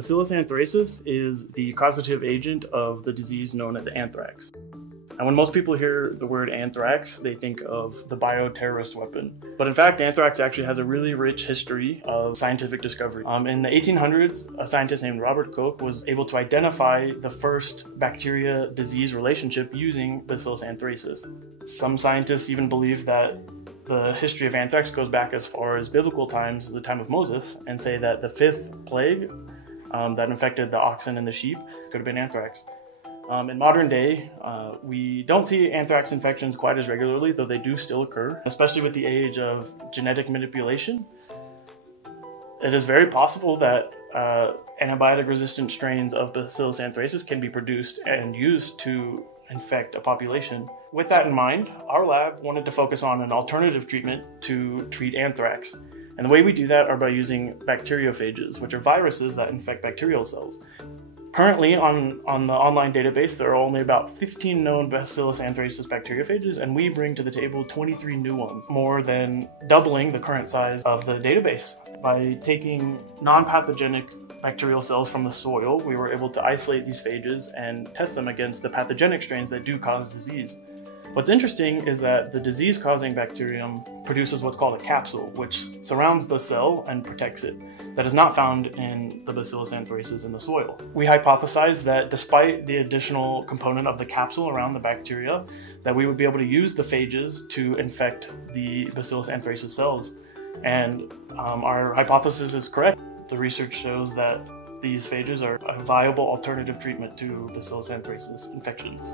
Bacillus anthracis is the causative agent of the disease known as anthrax. And when most people hear the word anthrax, they think of the bioterrorist weapon. But in fact, anthrax actually has a really rich history of scientific discovery. In the 1800s, a scientist named Robert Koch was able to identify the first bacteria-disease relationship using Bacillus anthracis. Some scientists even believe that the history of anthrax goes back as far as biblical times, the time of Moses, and say that the fifth plague that infected the oxen and the sheep could have been anthrax. In modern day, we don't see anthrax infections quite as regularly, though they do still occur, especially with the age of genetic manipulation. It is very possible that antibiotic-resistant strains of Bacillus anthracis can be produced and used to infect a population. With that in mind, our lab wanted to focus on an alternative treatment to treat anthrax. And the way we do that are by using bacteriophages, which are viruses that infect bacterial cells. Currently, on the online database, there are only about 15 known Bacillus anthracis bacteriophages, and we bring to the table 23 new ones, more than doubling the current size of the database. By taking non-pathogenic bacterial cells from the soil, we were able to isolate these phages and test them against the pathogenic strains that do cause disease. What's interesting is that the disease-causing bacterium produces what's called a capsule, which surrounds the cell and protects it. That is not found in the Bacillus anthracis in the soil. We hypothesized that despite the additional component of the capsule around the bacteria, that we would be able to use the phages to infect the Bacillus anthracis cells. And our hypothesis is correct. The research shows that these phages are a viable alternative treatment to Bacillus anthracis infections.